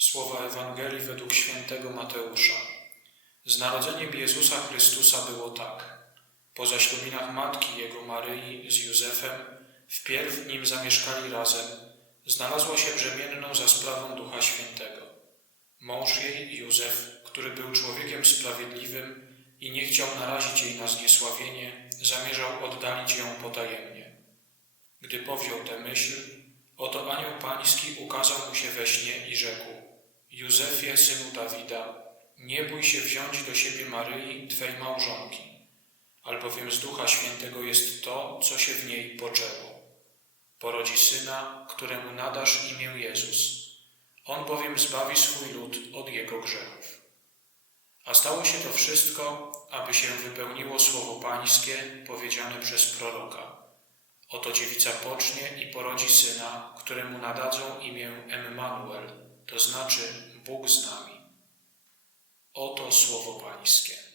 Słowa Ewangelii według świętego Mateusza. Z narodzeniem Jezusa Chrystusa było tak. Po zaślubinach matki jego Maryi z Józefem, wpierw nim zamieszkali razem, znalazła się brzemienną za sprawą Ducha Świętego. Mąż jej, Józef, który był człowiekiem sprawiedliwym i nie chciał narazić jej na zniesławienie, zamierzał oddalić ją potajemnie. Gdy powziął tę myśl, oto anioł pański ukazał mu się we śnie i rzekł: Józefie, synu Dawida, nie bój się wziąć do siebie Maryi, twej małżonki, albowiem z Ducha Świętego jest to, co się w niej poczęło. Porodzi syna, któremu nadasz imię Jezus. On bowiem zbawi swój lud od jego grzechów. A stało się to wszystko, aby się wypełniło słowo Pańskie powiedziane przez proroka. Oto dziewica pocznie i porodzi syna, któremu nadadzą imię Emmanuel, to znaczy Bóg z nami. Oto słowo Pańskie.